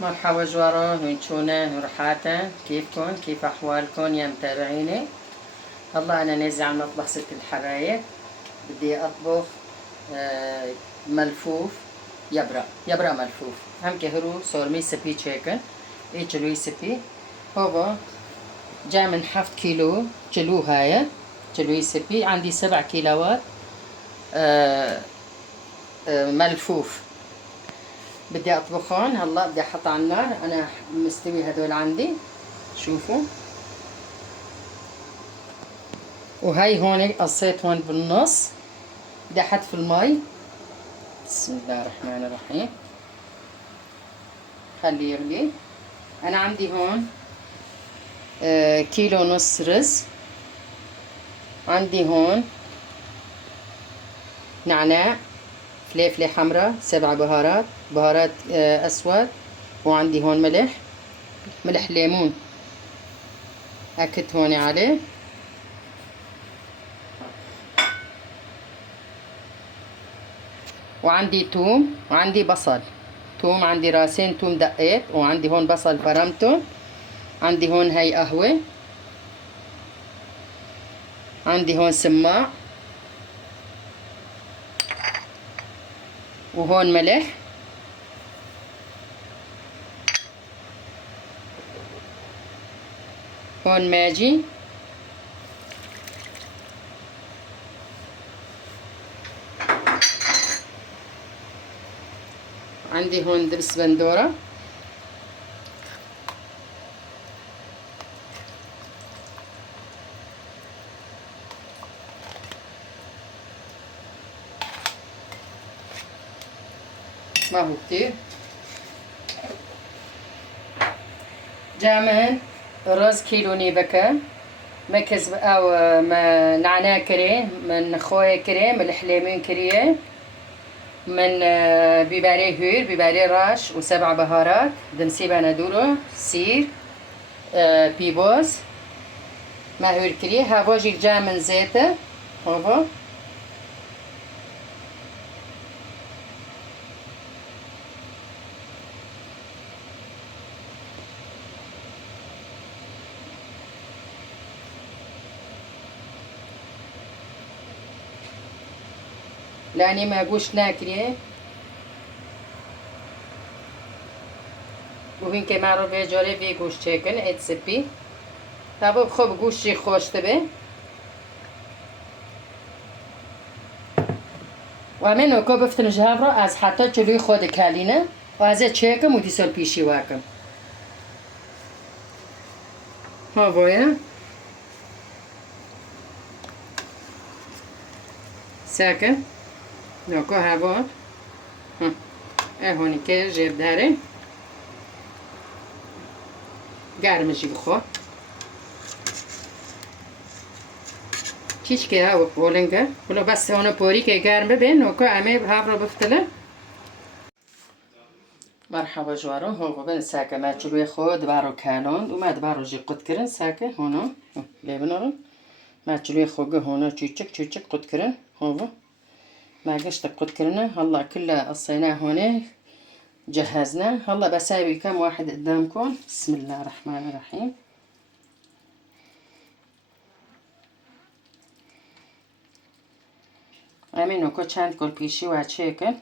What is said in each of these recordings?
مرحبا جوارو، وين شونا نورحاتا، كيفكن؟ كيف أحوالكن يا متابعيني؟ والله أنا نازلة على المطبخ ست الحبايب. بدي أطبخ ملفوف يبرا ملفوف. هم كهرو سورمي سبي تشيكن إيش سبي هو جاء من 7 كيلو جلو هاي جلوي سبي. عندي 7 كيلوات ملفوف بدي اطبخهم. هلا بدي احط على النار. انا مستوي هدول عندي، شوفوا. وهي هون قصيت هون بالنص. بدي احط في المي. بسم الله الرحمن الرحيم. خليه يغلي. انا عندي هون كيلو ونص رز. عندي هون نعناع، فليفلة حمراء، 7 بهارات اسود. وعندي هون ملح ليمون اكت هون عليه. وعندي توم وعندي بصل. توم عندي راسين توم دقيت، وعندي هون بصل فرمته. عندي هون هاي قهوة. عندي هون سماع، وهون ملح. هون ماجي. عندي هون دبس بندورة. ما هو كتير. جامن رز كيلو نيبكة مكز او نعناع كريه من خوية كريه ملح ليمون كريه من بيبالي هير بيبالي راش و7 بهارات دمسيبا ندورو سير بيبوز ما هير كريه. هافوجي جامن زيته هوفو. لاني ما گوشت نکریه و هین که من رو به جاره وی گوشت چکن ات سپی تابو خوب گوشتی خوشته به و همین نوکو بفتن جهاv رو از حتی جلوی خود کلینه و از چکم و دیسال پیشی واکم ها باید ساکن نوکو هوا هونی که جیب داره گرمشی بخوا چیش که هوا بولنگه بلو بس هونو پوری که گرم ببین نوکو همه هاو رو بفتله. مرحبا جوارو هون ببین ساکه ما جلوی خود بارو کانون اومد بارو جی قد کرن ساکه هونو لیبنارو ما جلوی خوگه هونو چوچک قد کرن هونو ما قشت قد كرنا. هلا كله قصيناه هون جهزنا. هلا بساوي كم واحد قدامكم. بسم الله الرحمن الرحيم. امينو كو چند كل بيشي وچيكن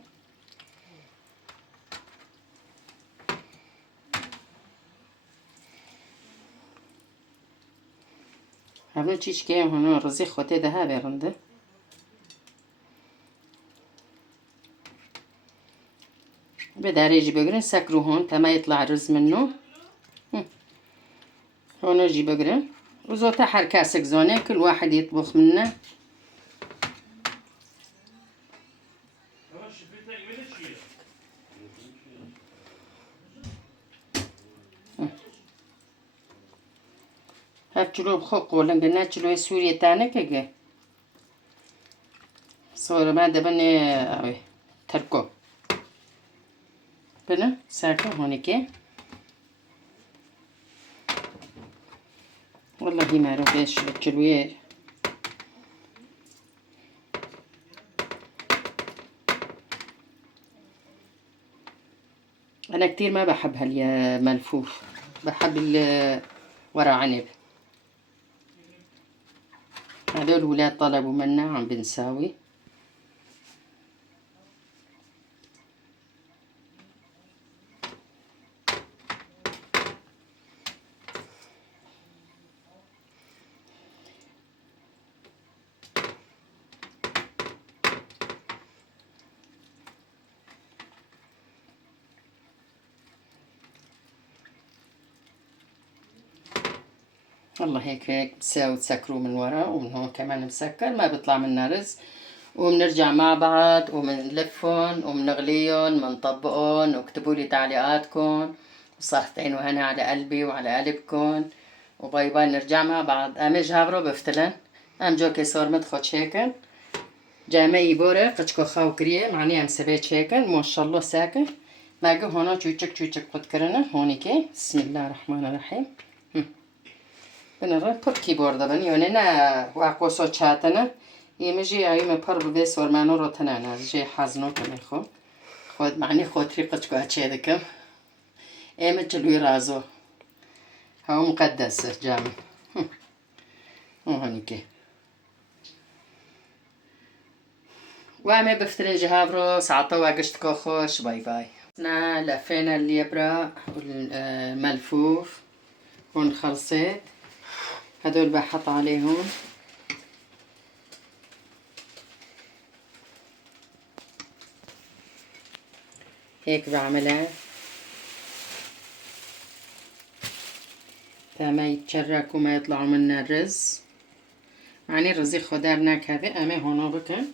همون چیش که هونو رزي خوته ده ها برنده بداريجي بقرن سكرو هون تما يطلع رز منه. هون جي بقرن وزوتا حركاسك زونه كل واحد يطبخ منه. هفچلو بخوق ولنگنا چلو سوريا تانه كجه صور ما دبني تركو بنا ساكه هونيكي. والله ما رو بيش بتجلويه أنا كتير ما بحب هالملفوف، بحب ورق عنب. هدول الولاد طلبوا منا عم بنساوي. والله هيك بتساوي تسكروه من ورا، ومن هون كمان مسكر ما بيطلع منا رز. وبنرجع مع بعض وبنلفهم وبنغليهم وبنطبقهم، واكتبوا لي تعليقاتكم، وصحتين وهنا على قلبي وعلى قلبكم، وباي باي. نرجع مع بعض. ام جابرو بفتلن ام جوكي صور مدخل شيكن جامعي بورا قشكو خاو كريه معني ام سبيت شيكن ما شاء الله ساكن ماجو هنا چوچك قد كرنا هونيكي. بسم الله الرحمن الرحيم. بنرى پر کیبورد بنی و نه واقعا چاتنه یمجی عیم پر بده سرمانو رو تنان از جه حزنو کنه خود معنی خود طریقش که چه دکم ایم جلوی رازو هوا مقدس جامع هونی که وعمي بفترين جهابرو ساعته واقشتكو خوش. باي باي. لفينا الليبرا والملفوف هون خلصت. هدول بحط عليهم هيك بعملها فما يتشركوا ما يطلعوا منا الرز. يعني رزي خضارناك هذا امي هون بكن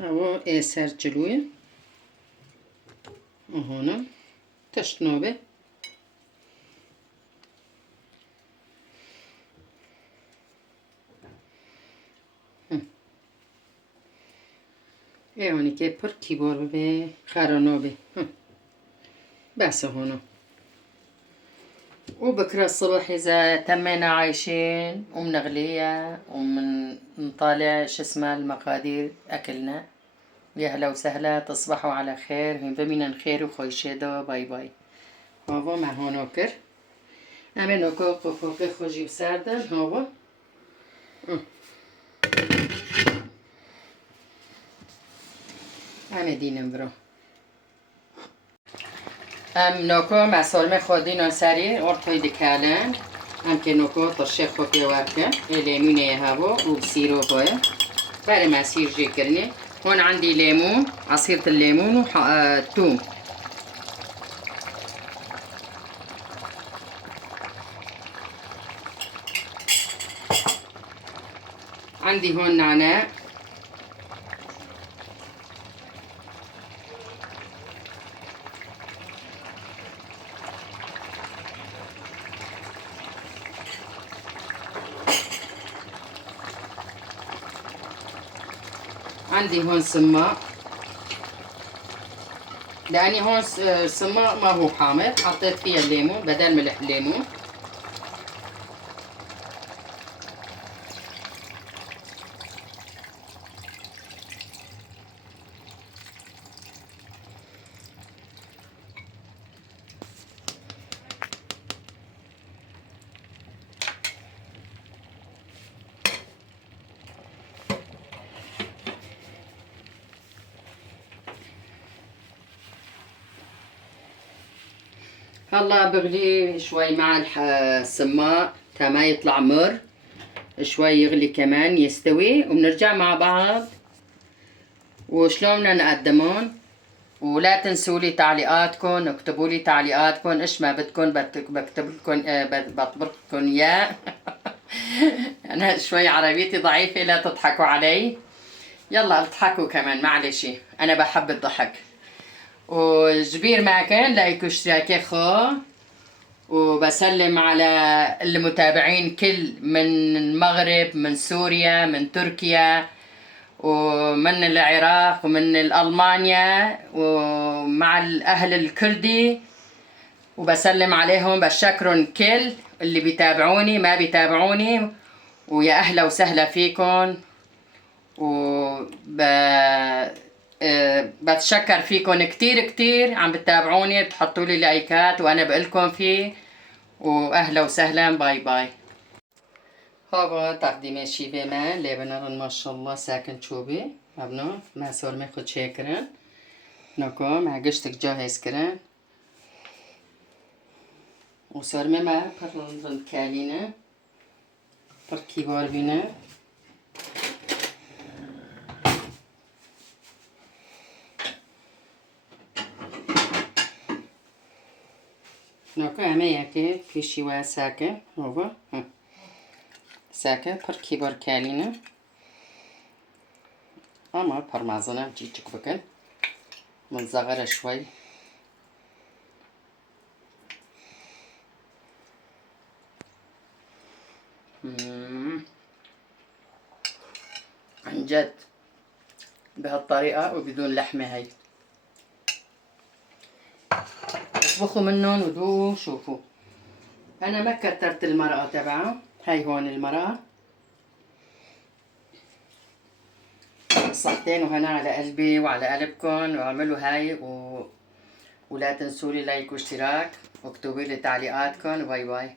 هو ايسر جلوي وهون تشنوبه ايه هوني كي پر كيبور به خارنوبه بس هونو. وبكرة الصبح إذا تمينا عايشين ومنغلية ومنطالع شو اسمه المقادير أكلنا. يا هلا وسهلا، تصبحوا على خير. بمينا خير وخوشيدو. باي باي. هو ما هونوكر أمين كوكو فوق خوجي وساردن هو أنا دينم برو نوكو مع سلمة خودين سري أرتوي دكالن که نوكو طرشة خوكي واركن الليمونة هابو وبسيرو بوي بعد ما سير جي كرني. هون عندي ليمون، عصيرة الليمون وتوم. عندي هون نعناع، عندي هون سماق، لاني هون السماق ما هو حامض حطيت فيها الليمون بدل ملح الليمون. هلا بغلي شوي مع السماق تما يطلع مر شوي يغلي كمان يستوي، وبنرجع مع بعض وشلون بدنا نقدمهم. ولا تنسوا لي تعليقاتكم، اكتبوا لي تعليقاتكم ايش ما بدكم بكتب لكم بطبخ لكم اياه. انا شوي عربيتي ضعيفه لا تضحكوا علي. يلا اضحكوا كمان معلش، انا بحب الضحك. وجبير معكن لايك واشتراك خو. وبسلم على المتابعين كل من المغرب، من سوريا، من تركيا، ومن العراق، ومن ألمانيا، ومع الأهل الكردي. وبسلم عليهم بشكرهم كل اللي بيتابعوني ما بيتابعوني. ويا أهلا وسهلا فيكم. بتشكر فيكم كتير كتير عم بتتابعوني، بتحطوا لي لايكات وانا بقلكم فيه. واهلا وسهلا، باي باي. هذا تقديم شيبه من لبنان ما شاء الله ساكن شوبي ابنو ما سور ما خد شاكرن نكم عقشتك جاهز كرن وسور ما پر كالينا پر كيبار بينا نكم عمية كي في شوا ساكن هو ساكن پر كيبار كالينا ama parmağına cicik bakın. Manzara şوي. عن جد بهالطريقة وبدون لحمة هاي. اطبخوا منهم ودوقوا شوفوا. أنا ما كترت المرقة تبعها. هاي هون المرقة. صحتين وهنا على قلبي وعلى قلبكم واعملوا هاي ولا تنسوا لي لايك واشتراك واكتبوا لي تعليقاتكم. باي باي.